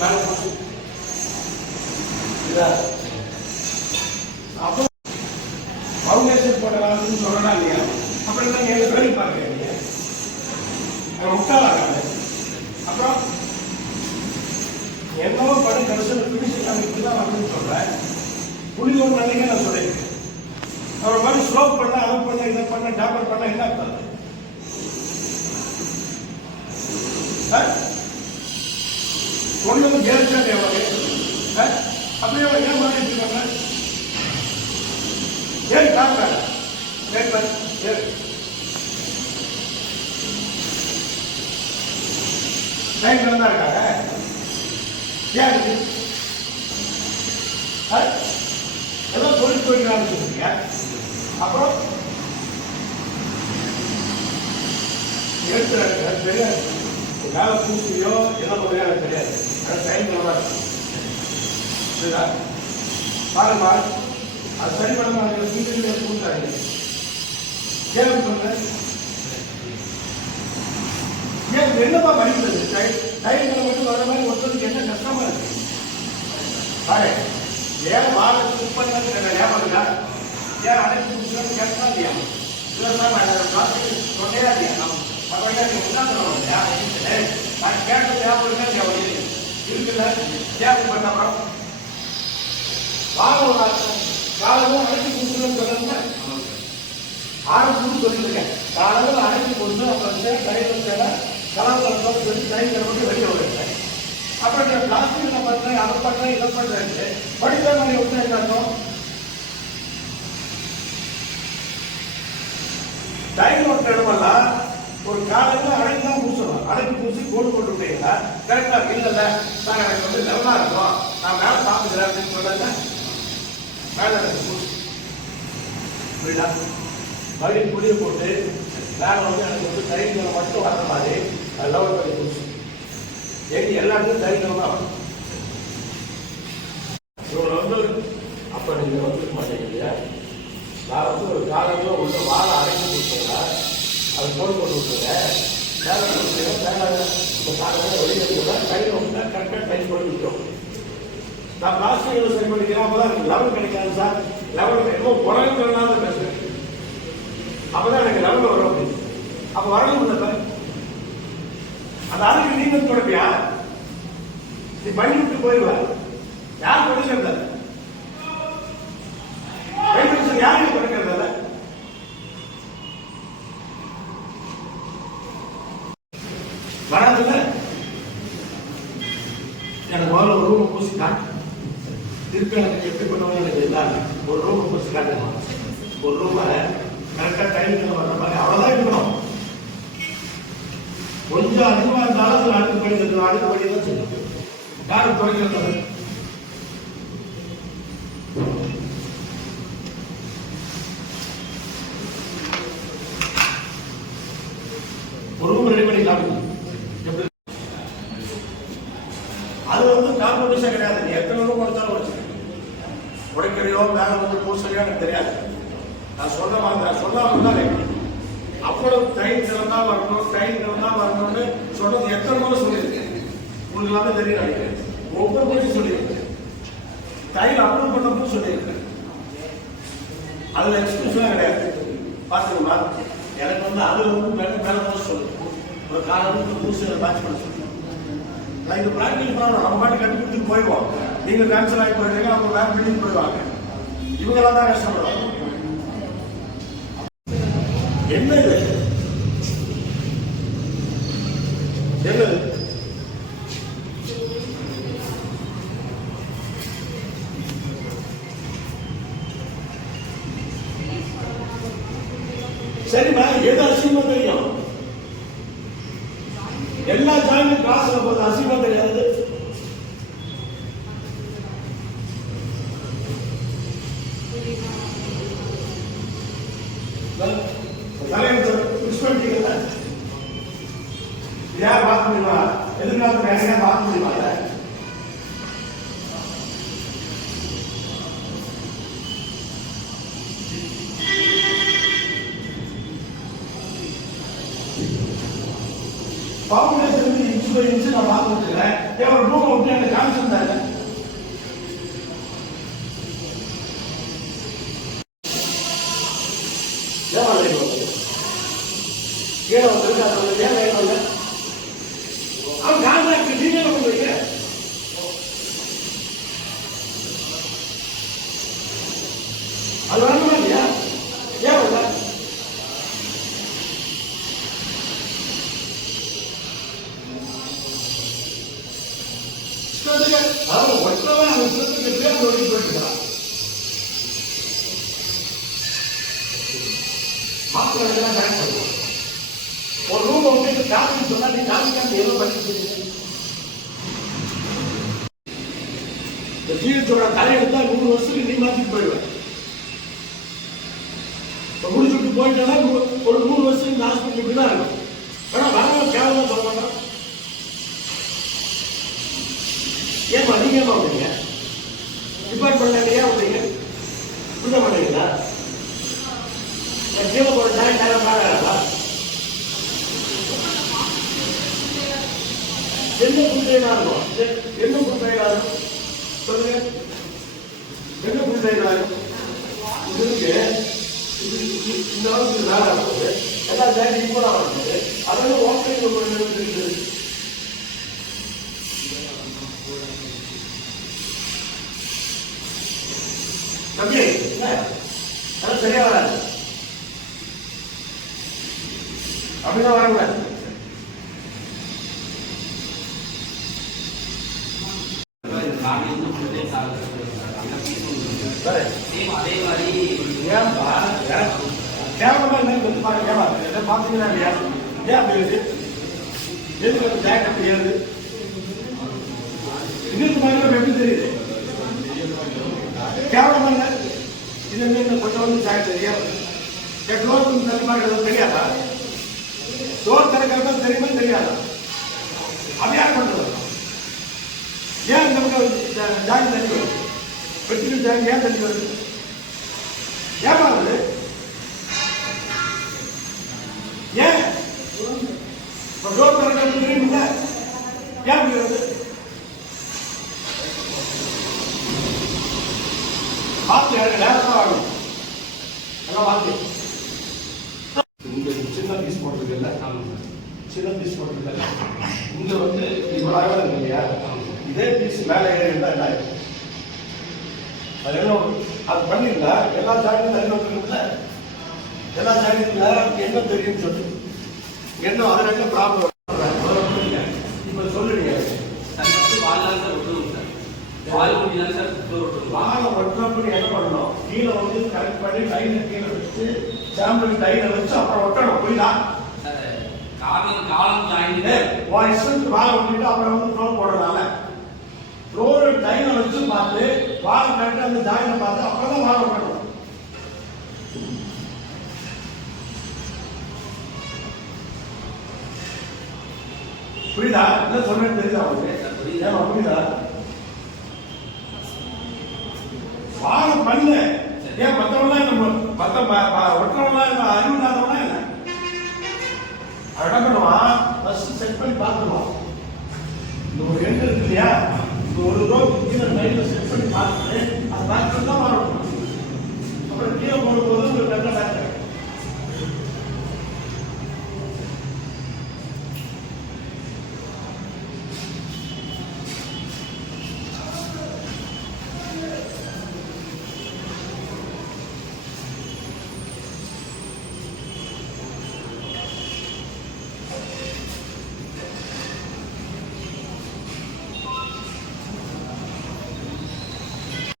மேலே போச்சு. அப்போ ஃபவுண்டேஷன் போடலாம்னு சொல்லலாம் இல்லையா? அப்புறம் தான் ஏழு வேலை பார்க்குறேன் இல்லையா? முட்டாளாங்க. அப்புறம் என்னவோ பண்ணி கடைசியில் பிடிச்சி நான் இப்படி தான் வந்து சொல்கிறேன். புள்ளி ஒன்று அன்றைக்கே நான் சொல்லியிருக்கேன். அவரை மாதிரி ஸ்லோப் பண்ண, அதை பண்ண, இதை பண்ண, டேப்பர் பண்ண என்ன இருக்காது. ஒன்று வந்து கேர்ச்சாங்க எவ்வளோ அப்படியே ஏன் மாதிரி இருக்காங்க. ஏன் காங்க ஏன் டைம்ல தான் இருக்காங்க. ஏன் ஏதோ தொழில் போயிடலான்னு சொல்றீங்க. அப்புறம் எடுத்துறாங்க தெரியாது. மேலே பூசியோ என்ன பண்ணுறியோ எனக்கு தெரியாது. ஆனால் டைம் தான் சரிதா பாருங்க. அது சரி பண்ண மாதிரி சீக்கிரம் கொடுத்தாங்க. ஏன் சொன்ன ஏன் என்னப்பா படிக்கிறது? டைம்ல மட்டும் வர மாதிரி ஒருத்தருக்கு என்ன கஷ்டமா இருக்கு பாரு. ஏன் வாழ குக் பண்ணது ஞாபகம்டா. ஏன் அனைத்து புதுசுன்னு கேட்டா இல்லையா? இல்லை சார் நான் கிளாஸுக்கு சொன்னே இல்லையா? அப்படின்னா நீங்கள் உட்காந்துருவோம் இல்லையா? நான் கேட்டது ஞாபகம் இல்லையா? வழி இருக்குல்ல ஞாபகம் பண்ண அப்புறம் வாழ காலமும் அனைத்து புதுசுன்னு சொல்லணும்னா ஆரம்பம் சொல்லியிருக்கேன். காலையில் அனைத்து புதுசு அப்புறம் கையில் கலாச்சாரம் சொல்லி கையில் மட்டும் வெளியே வருவேன். அப்புறம் நான் பிளாஸ்டிக் நான் பண்ணுறேன், அதை பண்ணுறேன், இதை பண்ணுறேன். படித்த மாதிரி விட்டு என்ன டைம் ஒர்க் இடமெல்லாம் ஒரு காலையில் அடைக்கு தான் பூசணும். அடைக்கு பூசி கோடு போட்டு விட்டீங்கன்னா கரெக்டாக இல்லைல்ல நாங்கள் எனக்கு வந்து லெவலாக இருக்கோம், நான் மேலே சாப்பிடுறேன் அப்படின்னு சொல்லல. மேலே எனக்கு பூசி புரியுதா? மறுபடியும் புளிய போட்டு மேலே வந்து எனக்கு வந்து டைமில் மட்டும் வர்ற மாதிரி லெவல் பண்ணி பூசி ஏற்றி எல்லாத்துக்கும் டைமில் தான் வரும். இவங்களை வந்து அப்போ நீங்கள் வந்துருக்க மாட்டீங்க இல்லையா? நான் வந்து ஒரு காலத்தில் உள்ள வாழை அடைச்சி கொடுத்தீங்களா அது கோடு போட்டு விட்டுருங்க. மேலே கொடுத்தீங்கன்னா மேலே இப்போ காலையில் வெளியே கூட கையில் வந்து கரெக்டாக டைம் போட்டு விட்டுரும். நான் பிளாஸ்டிக் சரி பண்ணிக்கிறேன். அப்போ தான் எனக்கு லெவல் கிடைக்காது சார். லெவல் என்னமோ குறைக்கிறனால பேசுகிறேன். அப்போ தான் எனக்கு லெவல் வரும் அப்படின்னு. அப்போ வரணும் இல்லை அந்த ஆளுக்கு நீங்கள் தொடப்பியா? நீ பண்ணி விட்டு போயிடுவா. யார் கொடுக்கிறது? யாருக்கு கொடுக்கிறது? வராதுல்ல. எனக்கு முதல்ல ஒரு ரூமை பூசி காட்டு. திருப்பி எனக்கு எப்படி பண்ணுவோம் எனக்கு இல்லாத ஒரு ரூமை பூசி காட்டணும். ஒரு ரூமை கரெக்டாக டைமுக்கு வர்ற மாதிரி அவ்வளோதான் இருக்கணும். கொஞ்சம் அதிகமாக இருந்தாலும் அதில் அடுத்த படி தான் செய்யணும். யாரும் துறைக்கிறது ஒரு ரூம் ரெடி பண்ணி காட்டுங்க. அது வந்து காம்படிஷன் கிடையாது. நீ எத்தனை ரூம் கொடுத்தாலும் உடைக்கடையோ மேலே வந்து பூசலையோ எனக்கு தெரியாது. நான் சொல்ல மாதிரி சொல்லாமல் அவ்வளவு டைம் திறந்தா வரணும், டைம் திறந்தா வரணும்னு சொன்னது எத்தனை முறை சொல்லியிருக்கேன். உங்களுக்கு எல்லாமே தெரியும் நினைக்கிறேன். ஒவ்வொரு முறையும் சொல்லியிருக்கேன். டைம் அப்ரூவ் பண்ணவும் சொல்லியிருக்கேன். அதில் எக்ஸ்பிரஷன்லாம் கிடையாது. பார்த்துக்கோமா, எனக்கு வந்து அது வந்து மேலே தான் சொல்லுங்க. ஒரு காலம் பூசி மேட்ச் பண்ண சொல்லுங்க. நான் இது பிராக்டிகல் பண்ணணும். நம்ம பாட்டு கட்டி கொடுத்துட்டு போயிடுவோம். நீங்கள் கேன்சல் ஆகி போயிடுறீங்க, அவங்க வேறு பில்டிங் போயிடுவாங்க. இவங்கெல்லாம் தான் கஷ்டப்படுவாங்க. என்ன இது? என்னது? சரிம்மா, எது அசிங்கமா தெரியும்? எல்லா ஜாயிண்ட் கிளாஸ்ல போது அசிங்கமா தெரியாது. தலைவர் புஷ் பண்ணிட்டீங்கல்ல, யார் பார்க்க முடியுமா? எதிர்காலத்தில் யாரையா பார்க்க முடியுமா? ஃபவுண்டேஷன் பை இன்ச்சு நான் பார்த்து வச்சுக்கிறேன். ஒரு ரூமை விட்டு எனக்கு காமிச்சிருந்தாங்க. கீழே வந்து ஏன் லைட் வந்து அவன் கான்ட்ராக்ட் நீங்க என்ன பண்றீங்க? அது வேணுமா இல்லையா? ஏன் வரல? அவன் ஒற்றவன் அவன் சொத்துக்கு பேர் ஓடி போயிட்டுக்கிறான். மாத்திரம் பேங்க் பண்ணுவோம். ஒரு ரூம் வந்து காசு சொன்னா நீ காமிக்காம ஏதோ பண்ணி ஜீவித்தோட தலையெடுத்தா 100 வருஷத்துக்கு நீ மாத்திட்டு போயிடுவேன். முடிச்சுட்டு போயிட்டா ஒரு 100 வருஷத்துக்கு ஹாஸ்பிட்டல் இப்படிதான் இருக்கும். ஆனா வரவங்க கேவலம் சொல்ல மாட்டான். ஏமா நீங்க ஏமா வந்தீங்க? டிபார்ட்மெண்ட் ஏன் வந்தீங்க? புரிஞ்ச மாட்டீங்களா? கீழே போற நேரம் பாடுறா என்ன புரிஞ்சா இருக்கும்? என்ன புரிஞ்சா இருக்கும் சொல்லுங்க. என்ன புரிஞ்சா இருக்கும்? இதுக்கு இந்த அளவுக்கு வேலை இருக்குது. எல்லா ஜாதி ஈக்குவலா இருக்குது. அதெல்லாம் ஓப்பனிங் இருக்குது. தம்பி அதெல்லாம் சரியா வராது. அப்படிதான் வரக்கூடாது. பாத்தீங்கன்னா இல்லையா? ஏன் அப்படி இருக்கு? எதுக்கு அந்த ஜாக்கெட் தெரியாது? இன்னும் மாதிரி எப்படி தெரியுது? கேவலமா இல்லை? இது கொஞ்சம் வந்து ஜாக்கெட் தெரியாது. டோர் திறக்கிறது தெரியாதா? டோர் திறக்கிறது தெரியுமா தெரியாதா? அது யார் பண்றது? ஏன் இந்த பக்கம் ஜாக்கெட் தண்ணி வருது? வெட்டிக்கு ஜாக்கெட் ஏன் தண்ணி வருது? ஏன் வருது? ஏன் டோர் திறக்கிறது தெரியுமில்ல? ஏன் அப்படி வருது? பார்த்து எனக்கு நேரத்தான் ஆகணும். எல்லாம் பார்த்து சின்ன பீஸ் போட்டிருக்கல, சின்ன பீஸ் போட்டிருக்கல, இங்க வந்து இவ்வளவு இருக்கு இல்லையா? இதே பீஸ் மேலே ஏறி இருந்தா என்ன ஆகும்? அது என்ன அது பண்ணிருந்தா எல்லா ஜாதியும் தண்ணி வந்துருக்குல்ல, எல்லா ஜாதியும் என்ன தெரியும் சொல்லு. என்ன அதுல என்ன ப்ராப்ளம் இப்ப சொல்லுங்க. வாழை ஒட்டுறப்படி என்ன பண்ணணும்? கீழே வந்து கரெக்ட் பண்ணி டைனை கீழே வச்சு சாம்பிள் டைனை வச்சு அப்புறம் ஒட்டணும். புரியுதா? வாழை ஒட்டிட்டு அப்புறம் வந்து ஃப்ளோர் போடுறதால ஃப்ளோர் டைனை வச்சு பார்த்து வாழை கரெக்டாக அந்த ஜாயினை பார்த்து அப்புறம் தான் வாழை ஒட்டணும். புரியுதா? என்ன சொல்றேன்னு தெரியுதா உங்களுக்கு? ஏமா புரியுதா? வாழை பண்ணு. ஏன் மற்றவங்களாம் நம்ம மற்ற ஒற்றவங்களாம் அறிவு இல்லாதவங்க